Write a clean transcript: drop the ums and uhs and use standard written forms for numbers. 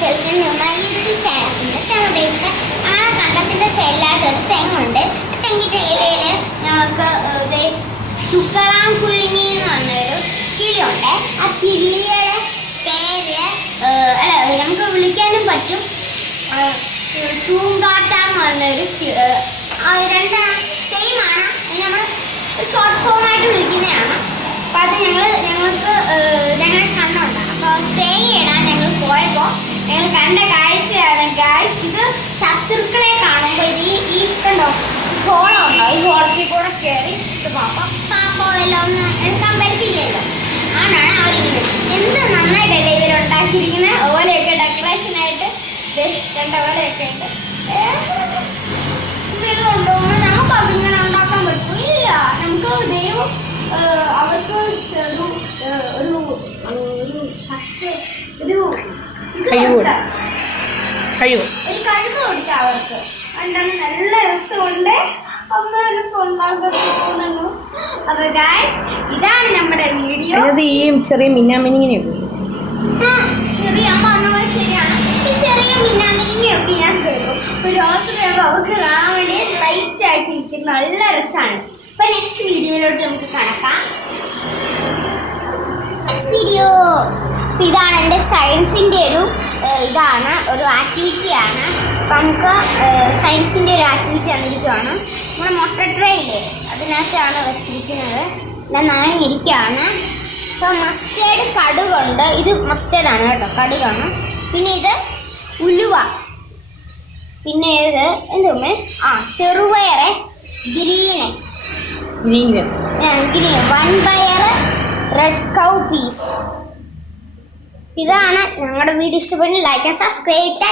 Welcome to my YouTube channel. ആ കണ്ടത്തിന്റെ സൈഡിലായിട്ട് ഒരു തെങ്ങുണ്ട്. തെങ്ങിന്റെ ഇലയിൽ നമുക്ക് തുക്കളാം കുരുങ്ങി എന്ന് പറഞ്ഞൊരു കിളിയുണ്ട്. ആ കിളിയുടെ പേര് നമുക്ക് വിളിക്കാനും പറ്റും തൂങ്കാട്ട എന്ന് പറഞ്ഞൊരു രണ്ടാണ് സെയിമാണ്. നമ്മൾ ഷോർട്ട് ഫോമായിട്ട് വിളിക്കുന്നതാണ്. അപ്പോൾ അത് ഞങ്ങളുടെ കണ്ണുണ്ട്. അപ്പോൾ തേങ്ങയിടാൻ ഞങ്ങൾ പോയപ്പോൾ ഞങ്ങൾ കണ്ട കാഴ്ചയാണ് ഗായ്സ്. ഇത് ശത്രുക്കളെ കാണുമ്പോൾ ഇത് ഈ കണ്ടോ ഹോളുണ്ടോ, ഈ ഹോളത്തിൽ കൂടെ കയറി ഇത് പാപ്പോയെല്ലാം ഒന്ന് എടുക്കാൻ പറ്റില്ലല്ലോ. ആണാണ് അവരിക്കുന്നത്. എന്ത് നന്നായിട്ടല്ലേ ഇവരുണ്ടാക്കിയിരിക്കുന്നത്. ഓലയൊക്കെ ഡെക്കറേഷനായിട്ട് കണ്ട ഓലയൊക്കെ ഉണ്ട്. ഇതുകൊണ്ടോ നമുക്ക് അതിങ്ങനെ ഉണ്ടാക്കാൻ പറ്റും? ഇല്ല. നമുക്ക് ദൈവം അവർക്ക് ഒരു ശക്തി ഒരു കഴിവ് കൊടുത്ത അവർക്ക്. എന്താണ് നല്ല രസമുണ്ട്. അമ്മയൊക്കെ ഉണ്ടാക്കുന്നു. അപ്പൊ ഗായ്സ് ഇതാണ് നമ്മുടെ വീഡിയോ. ഈ ചെറിയ മിന്നാമിനിങ്ങിനെ ചെറിയ അമ്മ പറഞ്ഞ പോലെ ശരിയാണ്. ഈ ചെറിയ മിന്നാമിനിങ്ങയൊക്കെ ഞാൻ കേൾക്കും. ഒരു റോസ് വരുമ്പോൾ അവർക്ക് കാണാൻ വേണ്ടി ലൈറ്റ് ആയിട്ട് ഇരിക്കും. നല്ല രസമാണ്. അപ്പൊ നെക്സ്റ്റ് വീഡിയോയിലോട്ട് നമുക്ക് കടക്കാം. നെക്സ്റ്റ് വീഡിയോ ഇതാണ് എൻ്റെ സയൻസിൻ്റെ ഇതാണ് ഒരു ആക്ടിവിറ്റിയാണ്. അപ്പം നമുക്ക് സയൻസിൻ്റെ ഒരു ആക്ടിവിറ്റി തന്നിരിക്കുകയാണ്. നമ്മുടെ മുട്ട ട്രേ ഇല്ലേ അതിനകത്താണ് വെച്ചിരിക്കുന്നത്. ഞാൻ നനഞ്ഞിരിക്കുകയാണ്. അപ്പോൾ മസ്റ്റേർഡ് കടുകുണ്ട്. ഇത് മസ്റ്റേർഡാണ് കേട്ടോ, കടുകാണ്. പിന്നെ ഇത് ഉലുവ. പിന്നെ ഇത് എന്തുമേ ചെറുപയറ് ഗ്രീൻ വൻപയർ റെഡ് കൗ പീസ്. ഇതാണ് ഞങ്ങളുടെ വീഡിയോ. ഇഷ്ടപ്പെടുന്ന ലൈക്ക് ആൻഡ് സബ്സ്ക്രൈബ്.